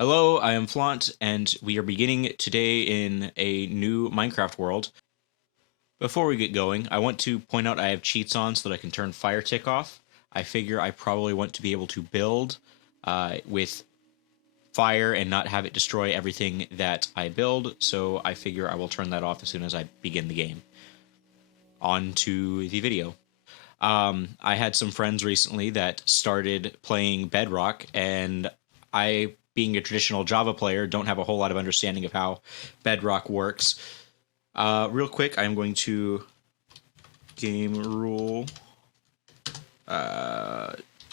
Hello, I am Flaunt, and we are beginning today in a new Minecraft world. Before we get going, I want to point out I have cheats on so that I can turn fire tick off. I figure I probably want to be able to build with fire and not have it destroy everything that I build, so I figure I will turn that off as soon as I begin the game. On to the video. I had some friends recently that started playing Bedrock, and I, being a traditional Java player, don't have a whole lot of understanding of how Bedrock works. Real quick, I'm going to game rule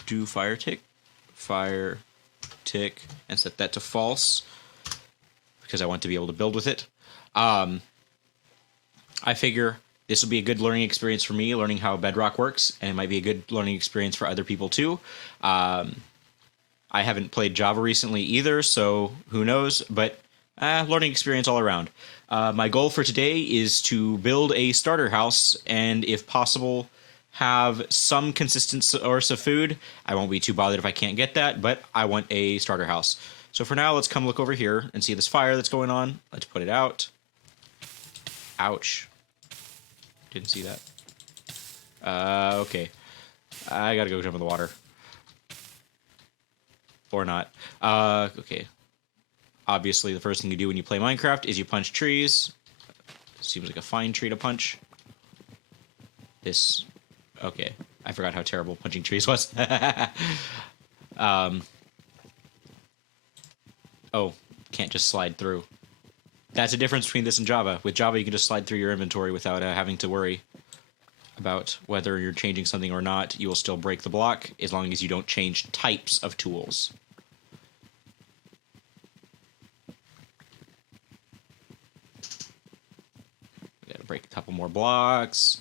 do fire tick, and set that to false because I want to be able to build with it. I figure this will be a good learning experience for me, learning how Bedrock works, and it might be a good learning experience for other people too. I haven't played Java recently either, so who knows, but learning experience all around. My goal for today is to build a starter house, and if possible, have some consistent source of food. I won't be too bothered if I can't get that, but I want a starter house. So for now, let's come look over here and see this fire that's going on. Let's put it out. Ouch. Didn't see that. Okay. I gotta go jump in the water. Or not. Okay. Obviously, the first thing you do when you play Minecraft is you punch trees. Seems like a fine tree to punch. This... Okay. I forgot how terrible punching trees was. Oh, can't just slide through. That's the difference between this and Java. With Java, you can just slide through your inventory without having to worry about whether you're changing something or not. You will still break the block as long as you don't change types of tools. We gotta break a couple more blocks.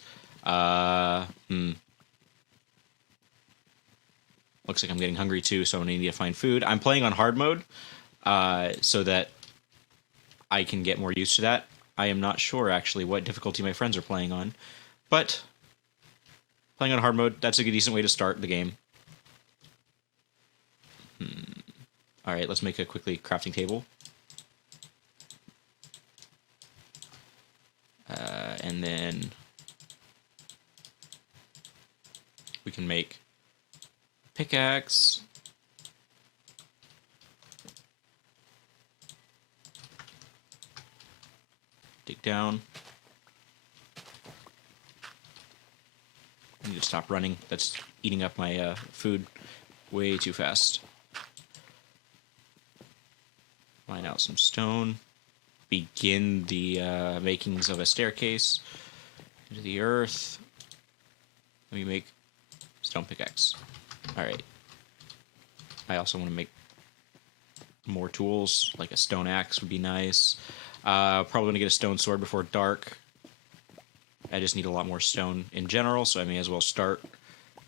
Looks like I'm getting hungry too, so I'm gonna need to find food. I'm playing on hard mode, so that I can get more used to that. I am not sure, actually, what difficulty my friends are playing on. But playing on hard mode, that's a good, decent way to start the game. Alright, let's make a quickly crafting table. And then we can make pickaxe. Dig down. I need to stop running. That's eating up my food way too fast. Mine out some stone. Begin the makings of a staircase into the earth. Let me make stone pickaxe. Alright. I also want to make more tools, like a stone axe would be nice. Probably going to get a stone sword before dark. I just need a lot more stone in general, so I may as well start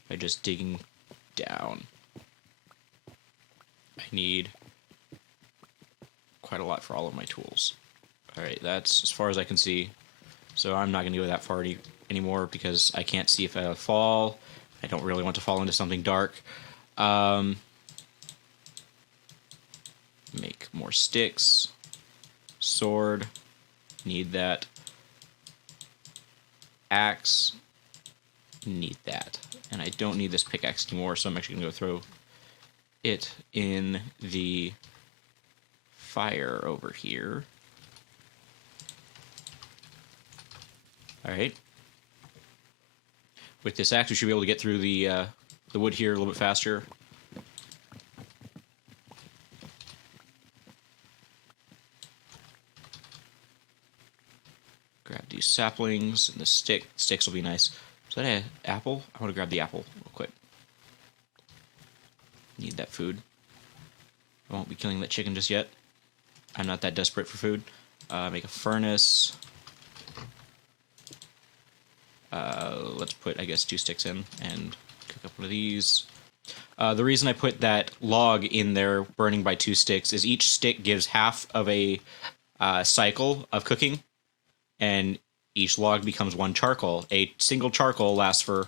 by just digging down. I need quite a lot for all of my tools. Alright, that's as far as I can see. So I'm not going to go that far anymore because I can't see if I fall. I don't really want to fall into something dark. Make more sticks. Sword. Need that. Axe. Need that. And I don't need this pickaxe anymore, so I'm actually going to go throw it in the fire over here. Alright. With this axe, we should be able to get through the wood here a little bit faster. Grab these saplings and the sticks will be nice. Is that an apple? I want to grab the apple real quick. Need that food. I won't be killing that chicken just yet. I'm not that desperate for food. Make a furnace. Let's put, I guess, 2 sticks in and cook up one of these. The reason I put that log in there burning by 2 sticks is each stick gives half of a cycle of cooking, and each log becomes 1 charcoal. A single charcoal lasts for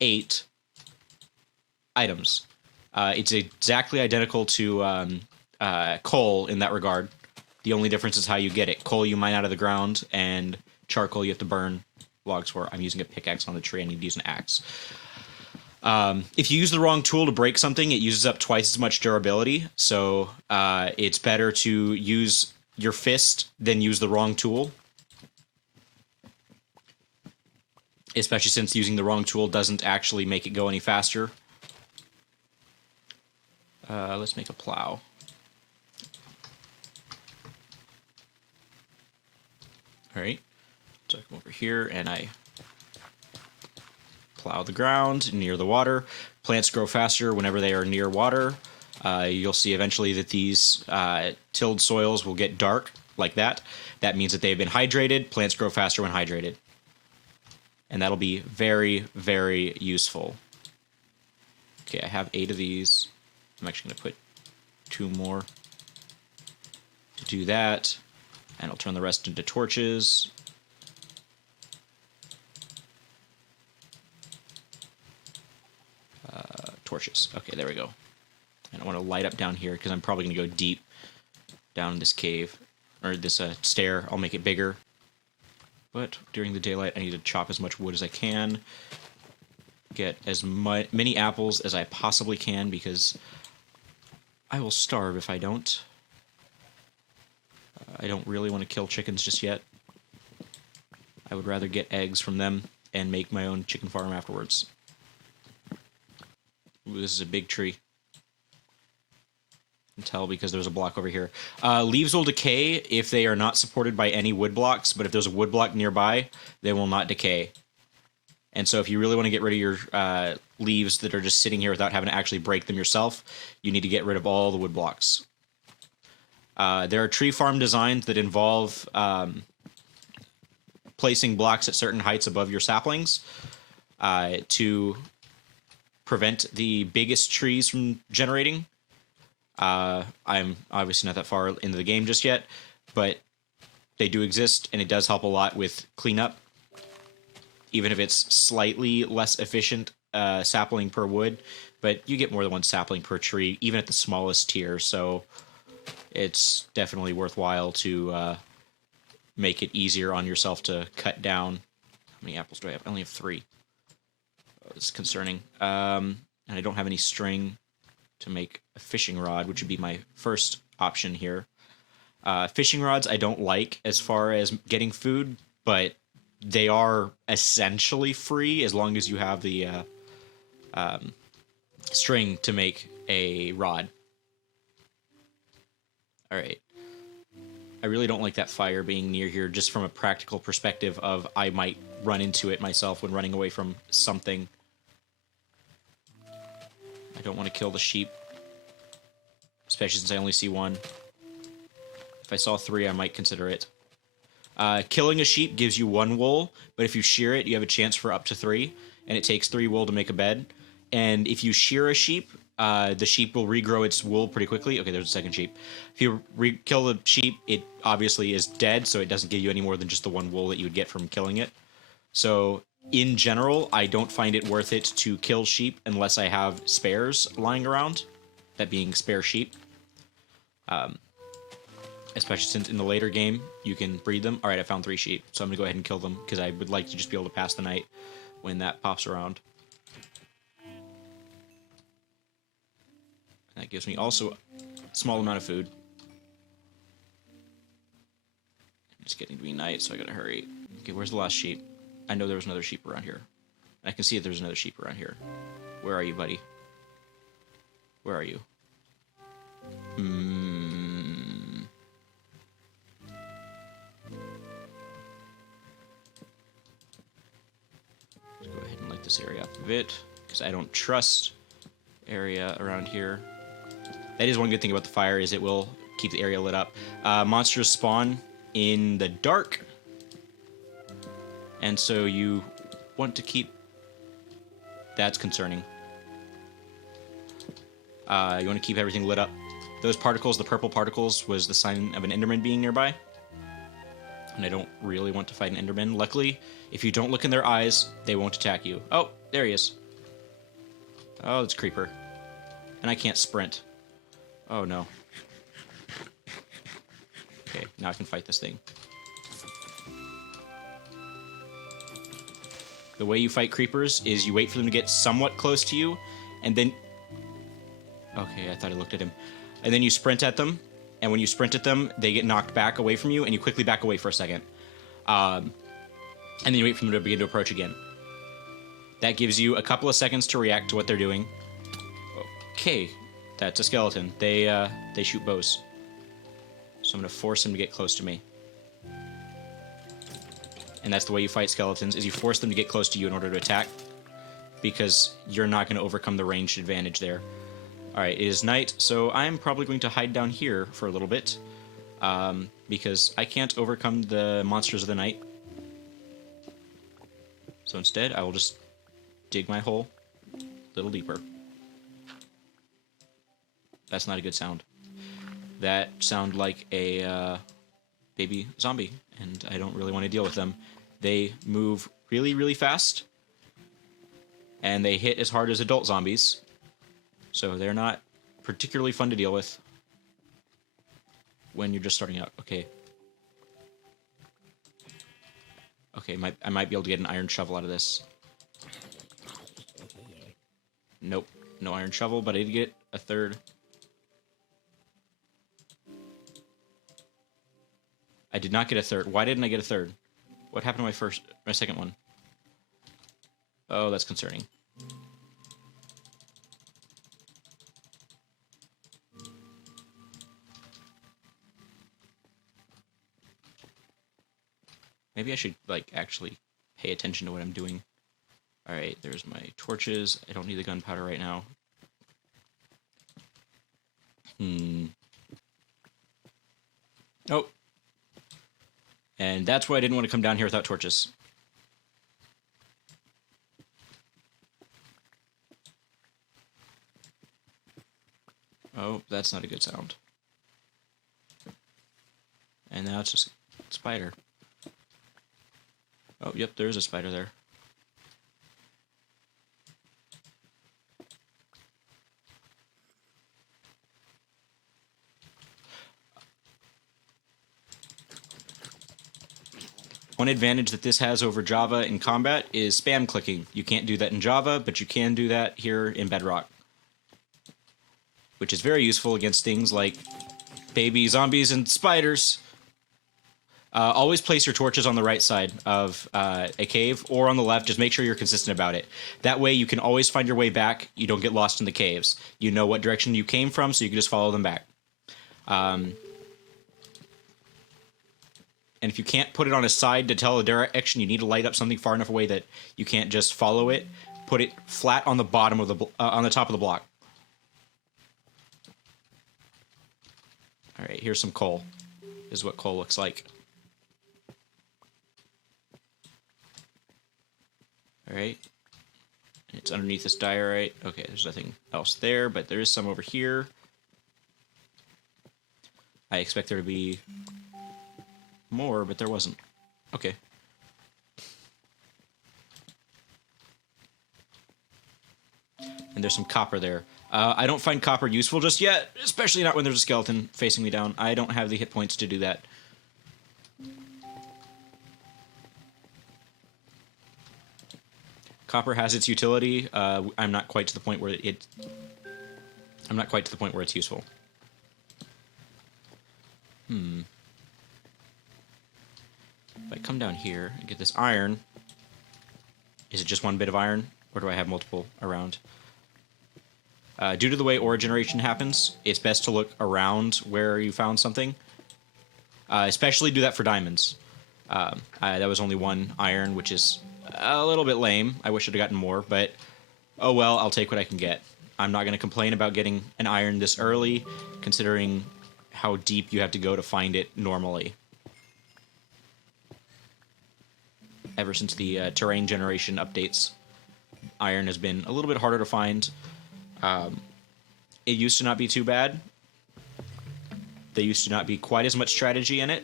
8 items. It's exactly identical to coal in that regard. The only difference is how you get it. Coal you mine out of the ground, and charcoal you have to burn logs for. I'm using a pickaxe on the tree. I need to use an axe. If you use the wrong tool to break something, it uses up twice as much durability. So it's better to use your fist than use the wrong tool. Especially since using the wrong tool doesn't actually make it go any faster. Let's make a plow. Alright, so I come over here and I plow the ground near the water. Plants grow faster whenever they are near water. You'll see eventually that these tilled soils will get dark like that. That means that they've been hydrated. Plants grow faster when hydrated. And that'll be very, very useful. Okay, I have 8 of these. I'm actually going to put 2 more to do that. And I'll turn the rest into torches. Torches. Okay, there we go. And I want to light up down here because I'm probably going to go deep down this cave. Or this stair. I'll make it bigger. But during the daylight, I need to chop as much wood as I can. Get as many apples as I possibly can because I will starve if I don't. I don't really want to kill chickens just yet. I would rather get eggs from them and make my own chicken farm afterwards. Ooh, this is a big tree. I can tell because there's a block over here. Leaves will decay if they are not supported by any wood blocks, but if there's a wood block nearby, they will not decay. And so if you really want to get rid of your leaves that are just sitting here without having to actually break them yourself, you need to get rid of all the wood blocks. There are tree farm designs that involve placing blocks at certain heights above your saplings to prevent the biggest trees from generating. I'm obviously not that far into the game just yet, but they do exist, and it does help a lot with cleanup. Even if it's slightly less efficient sapling per wood, but you get more than one sapling per tree, even at the smallest tier, so it's definitely worthwhile to make it easier on yourself to cut down. How many apples do I have? I only have 3. Oh, this is concerning. And I don't have any string to make a fishing rod, which would be my first option here. Fishing rods I don't like as far as getting food, but they are essentially free as long as you have the string to make a rod. Alright. I really don't like that fire being near here, just from a practical perspective of I might run into it myself when running away from something. I don't want to kill the sheep. Especially since I only see 1. If I saw 3, I might consider it. Killing a sheep gives you 1 wool, but if you shear it, you have a chance for up to 3, and it takes 3 wool to make a bed. And if you shear a sheep, the sheep will regrow its wool pretty quickly. Okay, there's a second sheep. If you kill the sheep, it obviously is dead, so it doesn't give you any more than just the 1 wool that you would get from killing it. So, in general, I don't find it worth it to kill sheep unless I have spares lying around. That being spare sheep. Especially since in the later game, you can breed them. Alright, I found 3 sheep, so I'm going to go ahead and kill them, because I would like to just be able to pass the night when that pops around. That gives me also a small amount of food. It's getting to be night, so I gotta hurry. Okay, where's the last sheep? I know there was another sheep around here. I can see that there's another sheep around here. Where are you, buddy? Where are you? Let's go ahead and light this area up a bit, because I don't trust area around here. That is one good thing about the fire, is it will keep the area lit up. Monsters spawn in the dark, and so you want to keep... That's concerning. You want to keep everything lit up. Those particles, the purple particles, was the sign of an Enderman being nearby. And I don't really want to fight an Enderman. Luckily, if you don't look in their eyes, they won't attack you. Oh, there he is. Oh, it's Creeper. And I can't sprint. Oh, no. now I can fight this thing. The way you fight creepers is you wait for them to get somewhat close to you, and then... Okay, I thought I looked at him. And then you sprint at them, and when you sprint at them, they get knocked back away from you, and you quickly back away for a second. And then you wait for them to begin to approach again. That gives you a couple of seconds to react to what they're doing. Okay, that's a skeleton. They shoot bows. So I'm going to force them to get close to me. And that's the way you fight skeletons, is you force them to get close to you in order to attack. Because you're not going to overcome the ranged advantage there. Alright, it is night, so I'm probably going to hide down here for a little bit. Because I can't overcome the monsters of the night. So instead, I will just dig my hole a little deeper. That's not a good sound. That sounded like a baby zombie, and I don't really want to deal with them. They move really, really fast, and they hit as hard as adult zombies, so they're not particularly fun to deal with when you're just starting out. Okay. Okay, I might be able to get an iron shovel out of this. Nope, no iron shovel, but I did get a third. I did not get a third. Why didn't I get a third? What happened to my second one? Oh, that's concerning. Maybe I should, like, actually pay attention to what I'm doing. Alright, there's my torches. I don't need the gunpowder right now. Oh. And that's why I didn't want to come down here without torches. Oh, that's not a good sound. And now it's just a spider. Oh, yep, there is a spider there. One advantage that this has over Java in combat is spam clicking. You can't do that in Java, but you can do that here in Bedrock. Which is very useful against things like baby zombies and spiders. Always place your torches on the right side of a cave or on the left. Just make sure you're consistent about it. That way you can always find your way back. You don't get lost in the caves. You know what direction you came from, so you can just follow them back. And if you can't put it on a side to tell a direction, you need to light up something far enough away that you can't just follow it. Put it flat on the bottom of the on the top of the block. All right, here's some coal. This is what coal looks like. All right, it's underneath this diorite. Okay, there's nothing else there, but there is some over here. I expect there to be more, but there wasn't. Okay. And there's some copper there. I don't find copper useful just yet, especially not when there's a skeleton facing me down. I don't have the hit points to do that. Copper has its utility. I'm not quite to the point where I'm not quite to the point where it's useful. If I come down here and get this iron, is it just one bit of iron, or do I have multiple around? Due to the way ore generation happens, it's best to look around where you found something. Especially do that for diamonds. That was only one iron, which is a little bit lame. I wish I'd have gotten more, but oh well, I'll take what I can get. I'm not going to complain about getting an iron this early, considering how deep you have to go to find it normally. Ever since the terrain generation updates, iron has been a little bit harder to find. It used to not be too bad. There used to not be quite as much strategy in it,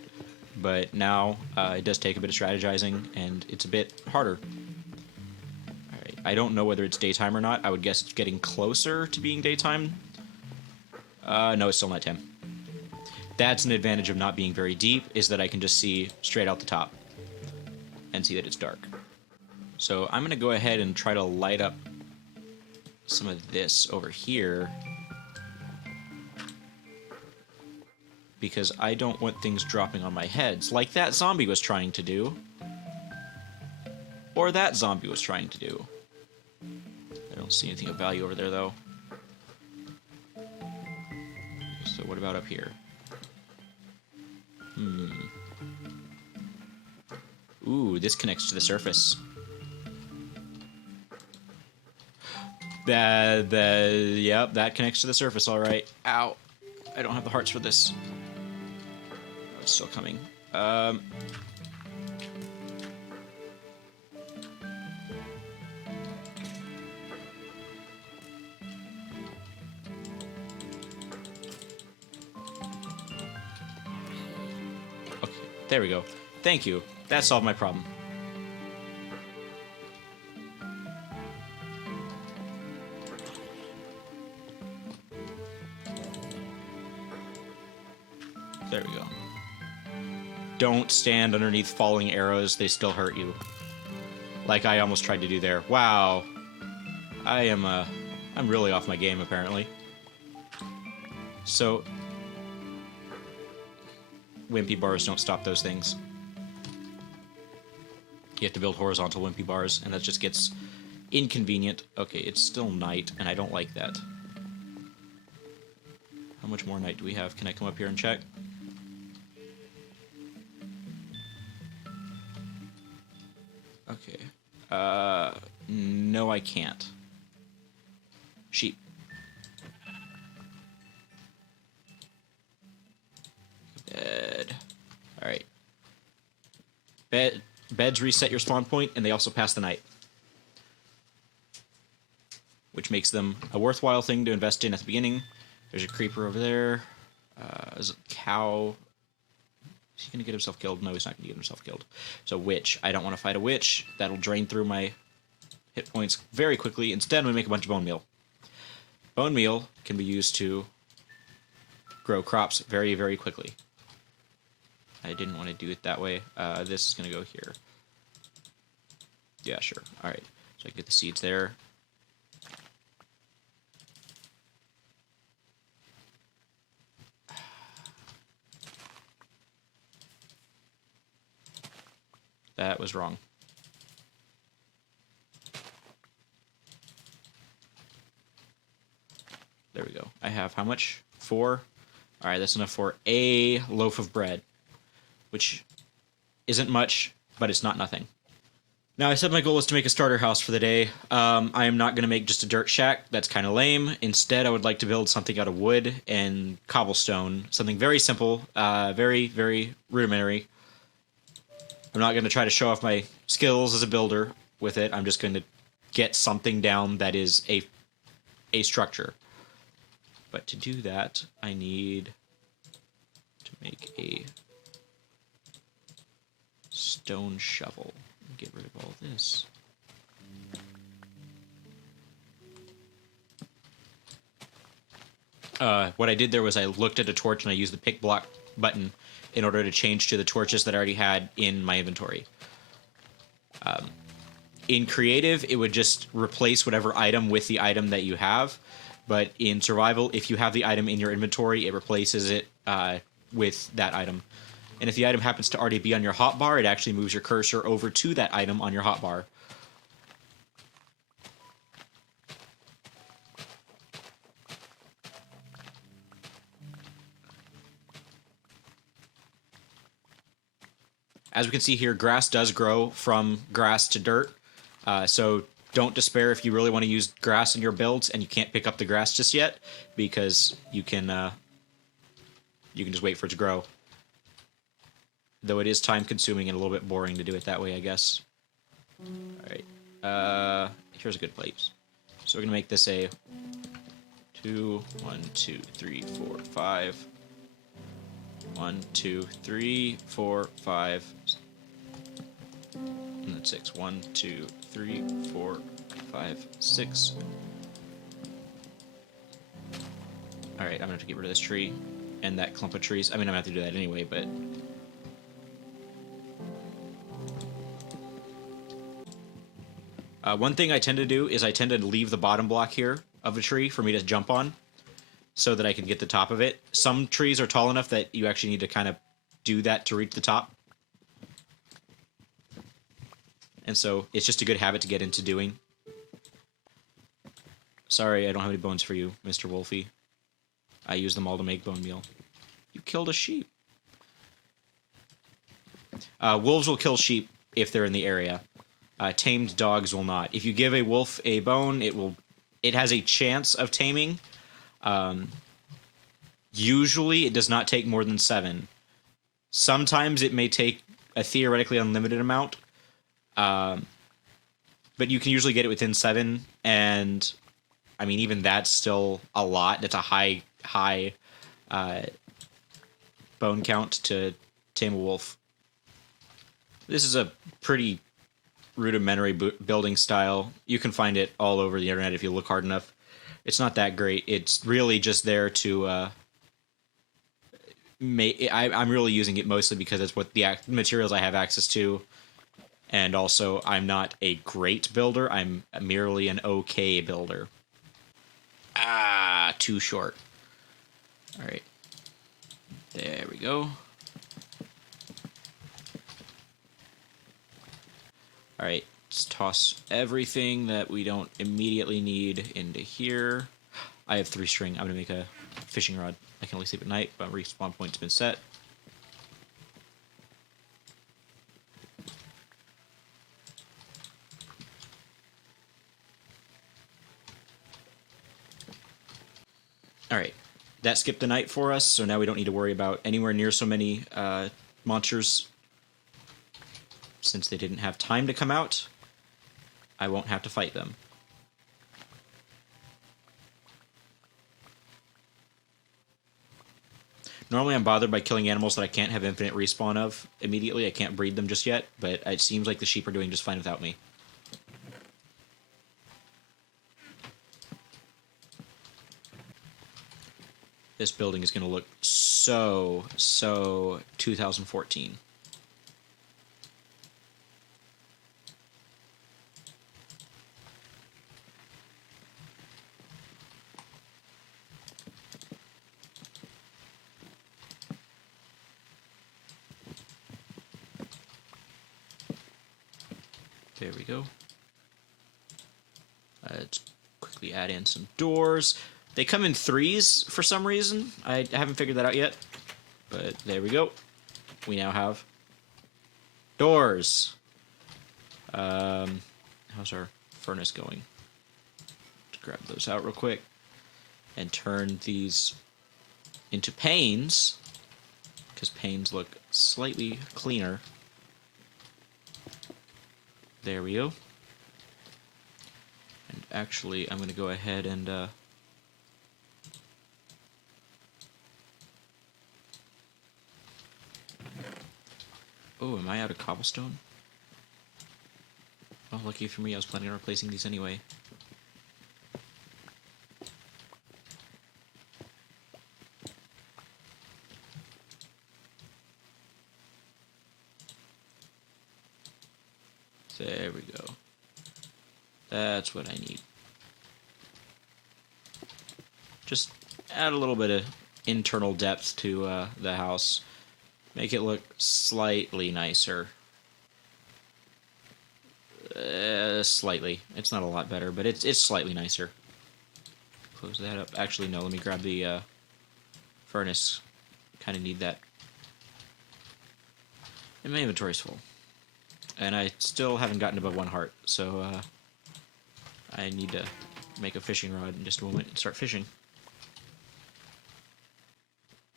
but now it does take a bit of strategizing, and it's a bit harder. Alright, I don't know whether it's daytime or not. I would guess it's getting closer to being daytime. No, it's still nighttime. That's an advantage of not being very deep, is that I can just see straight out the top and see that it's dark. So I'm going to go ahead and try to light up some of this over here, because I don't want things dropping on my heads like that zombie was trying to do. Or that zombie was trying to do. I don't see anything of value over there, though. So what about up here? Ooh, this connects to the surface. Yep, that connects to the surface, all right. Ow. I don't have the hearts for this. Oh, it's still coming. Okay, there we go. Thank you. That solved my problem. There we go. Don't stand underneath falling arrows. They still hurt you. Like I almost tried to do there. Wow. I'm really off my game, apparently. So, wimpy bars don't stop those things. You have to build horizontal wimpy bars, and that just gets inconvenient. Okay, it's still night, and I don't like that. How much more night do we have? Can I come up here and check? Okay. No, I can't. Sheep. Bed. Alright. Beds reset your spawn point, and they also pass the night. Which makes them a worthwhile thing to invest in at the beginning. There's a creeper over there. There's a cow. Is he going to get himself killed? No, he's not going to get himself killed. So witch. I don't want to fight a witch. That'll drain through my hit points very quickly. Instead, I'm going to make a bunch of bone meal. Bone meal can be used to grow crops very, very quickly. I didn't want to do it that way. This is going to go here. Yeah, sure. All right. So I can get the seeds there. That was wrong. There we go. I have how much? 4? All right, that's enough for a loaf of bread, which isn't much, but it's not nothing. Now, I said my goal was to make a starter house for the day. I am not going to make just a dirt shack. That's kind of lame. Instead, I would like to build something out of wood and cobblestone. Something very simple, very, very rudimentary. I'm not going to try to show off my skills as a builder with it. I'm just going to get something down that is a structure. But to do that, I need to make a stone shovel. Get rid of all this. What I did there was I looked at a torch and I used the pick block button in order to change to the torches that I already had in my inventory. In creative, it would just replace whatever item with the item that you have. But in survival, if you have the item in your inventory, it replaces it with that item. And if the item happens to already be on your hotbar, it actually moves your cursor over to that item on your hotbar. As we can see here, grass does grow from grass to dirt. So don't despair if you really want to use grass in your builds and you can't pick up the grass just yet, because you can just wait for it to grow. Though it is time consuming and a little bit boring to do it that way, I guess. Alright. Here's a good place. So we're gonna make this a 2, 1, 2, 3, 4, 5. 1, 2, 3, 4, 5. And then 6. 1, 2, 3, 4, 5, 6. Alright, I'm gonna have to get rid of this tree. and that clump of trees. I mean, I'm gonna have to do that anyway, but one thing I tend to do is I tend to leave the bottom block here of a tree for me to jump on, so that I can get the top of it. Some trees are tall enough that you actually need to kind of do that to reach the top. And so it's just a good habit to get into doing. Sorry, I don't have any bones for you, Mr. Wolfie. I use them all to make bone meal. You killed a sheep. Wolves will kill sheep if they're in the area. Tamed dogs will not. If you give a wolf a bone, it has a chance of taming. Usually, it does not take more than 7. Sometimes it may take a theoretically unlimited amount, but you can usually get it within 7. And I mean, even that's still a lot. That's a high bone count to tame a wolf. This is a pretty rudimentary building style. You can find it all over the internet if you look hard enough. It's not that great. It's really just there to I'm really using it mostly because it's what the materials I have access to, and also I'm not a great builder. I'm merely an okay builder. Ah, too short. All right, there we go. All right, let's toss everything that we don't immediately need into here. I have 3 string. I'm gonna make a fishing rod. I can only sleep at night, but respawn point's been set. Alright, that skipped the night for us, so now we don't need to worry about anywhere near so many monsters. Since they didn't have time to come out, I won't have to fight them. Normally I'm bothered by killing animals that I can't have infinite respawn of immediately. I can't breed them just yet, but it seems like the sheep are doing just fine without me. This building is going to look so 2014. There we go. Let's quickly add in some doors. They come in 3s for some reason. I haven't figured that out yet. But there we go. We now have doors. How's our furnace going? Let's grab those out real quick. And turn these into panes. Because panes look slightly cleaner. There we go. And actually, I'm going to go ahead and oh, am I out of cobblestone? Oh, lucky for me, I was planning on replacing these anyway. There we go. That's what I need. Just add a little bit of internal depth to the house. Make it look slightly nicer. Slightly. It's not a lot better, but it's slightly nicer. Close that up. Actually, no, let me grab the furnace. Kind of need that. And my inventory's full. And I still haven't gotten above 1 heart, so I need to make a fishing rod in just a moment and start fishing.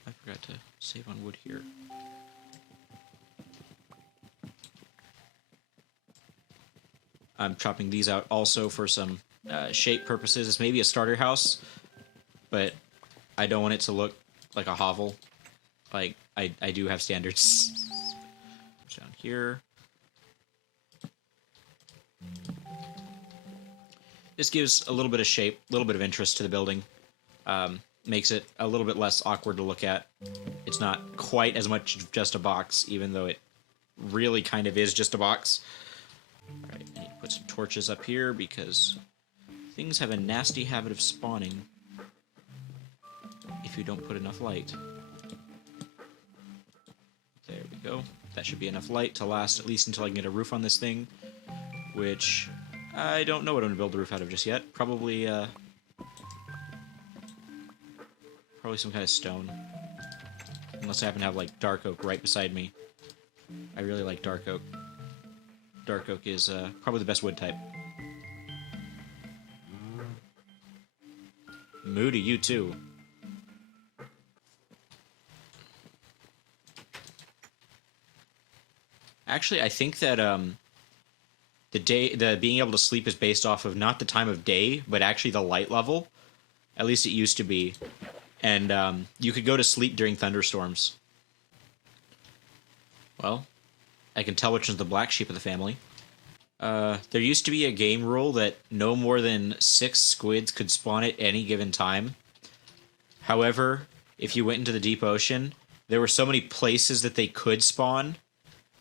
I forgot to save on wood here. I'm chopping these out also for some shape purposes. It's maybe a starter house, but I don't want it to look like a hovel. Like, I do have standards. Down here. This gives a little bit of shape, a little bit of interest to the building. makes it a little bit less awkward to look at. It's not quite as much just a box, even though it really kind of is just a box. Alright, I need to put some torches up here because things have a nasty habit of spawning if you don't put enough light. There we go. That should be enough light to last at least until I can get a roof on this thing, which I don't know what I'm going to build the roof out of just yet. Probably some kind of stone. Unless I happen to have, like, dark oak right beside me. I really like dark oak. Dark oak is probably the best wood type. Moo to you, too. Actually, I think that the being able to sleep is based off of not the time of day, but actually the light level. At least it used to be. And you could go to sleep during thunderstorms. Well, I can tell which is the black sheep of the family. There used to be a game rule that no more than 6 squids could spawn at any given time. However, if you went into the deep ocean, there were so many places that they could spawn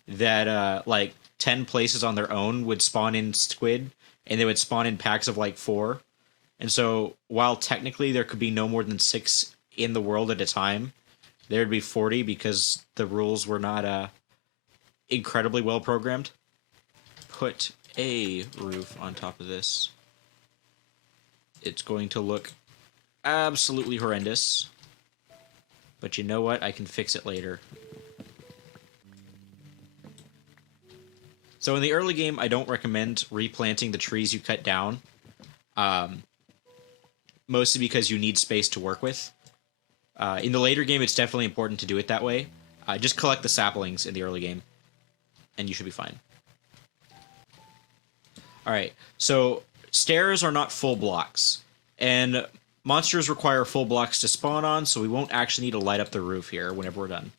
that, like, 10 places on their own would spawn in squid, and they would spawn in packs of, like, 4. And so, while technically there could be no more than 6 in the world at a time, there'd be 40 because the rules were not, incredibly well programmed. Put a roof on top of this. It's going to look absolutely horrendous. But you know what? I can fix it later. So in the early game, I don't recommend replanting the trees you cut down. Mostly because you need space to work with. In the later game, it's definitely important to do it that way. Just collect the saplings in the early game, and you should be fine. Alright, so stairs are not full blocks, and monsters require full blocks to spawn on, so we won't actually need to light up the roof here whenever we're done.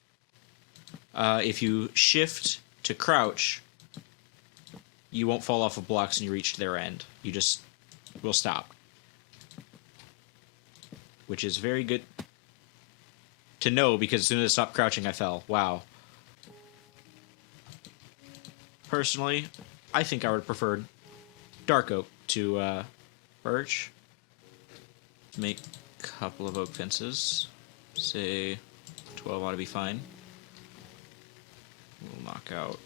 If you shift to crouch, you won't fall off of blocks and you reach their end. You just will stop. Which is very good to know, because as soon as I stopped crouching, I fell. Wow. Personally, I think I would have preferred dark oak to birch. Make a couple of oak fences. Say 12 ought to be fine. We'll knock out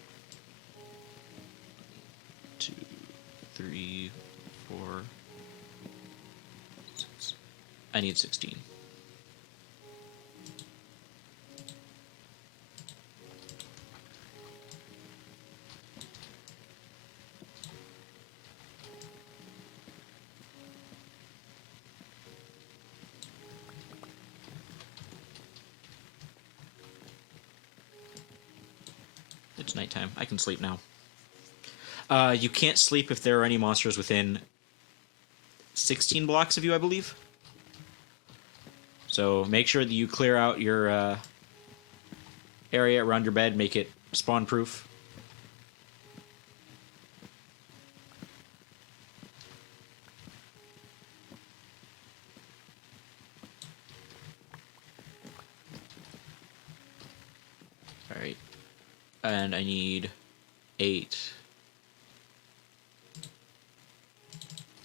2, 3, 4. I need 16. It's nighttime. I can sleep now. You can't sleep if there are any monsters within 16 blocks of you, I believe. So make sure that you clear out your area around your bed, make it spawn-proof. Alright. And I need 8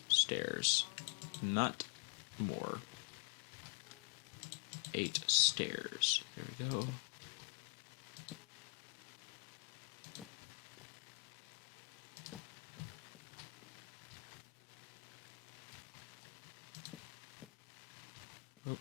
stairs. Not more. 8 stairs. There we go. Oh.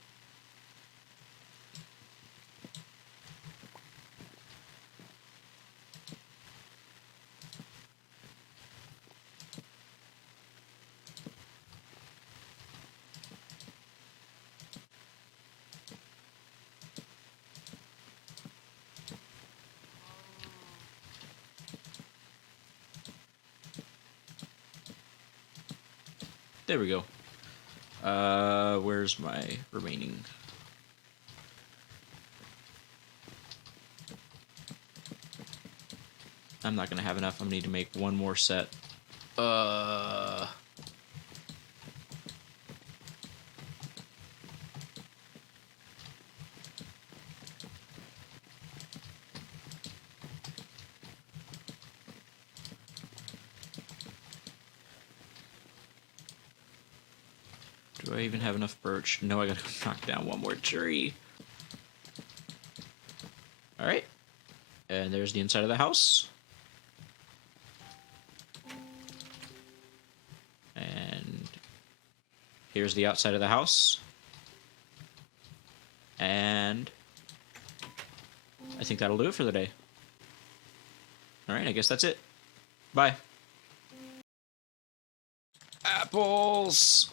There we go. Where's my remaining? I'm not gonna have enough. I'm gonna need to make one more set. Do I even have enough birch? No, I gotta go knock down one more tree. Alright. And there's the inside of the house. And here's the outside of the house. And I think that'll do it for the day. Alright, I guess that's it. Bye. Apples!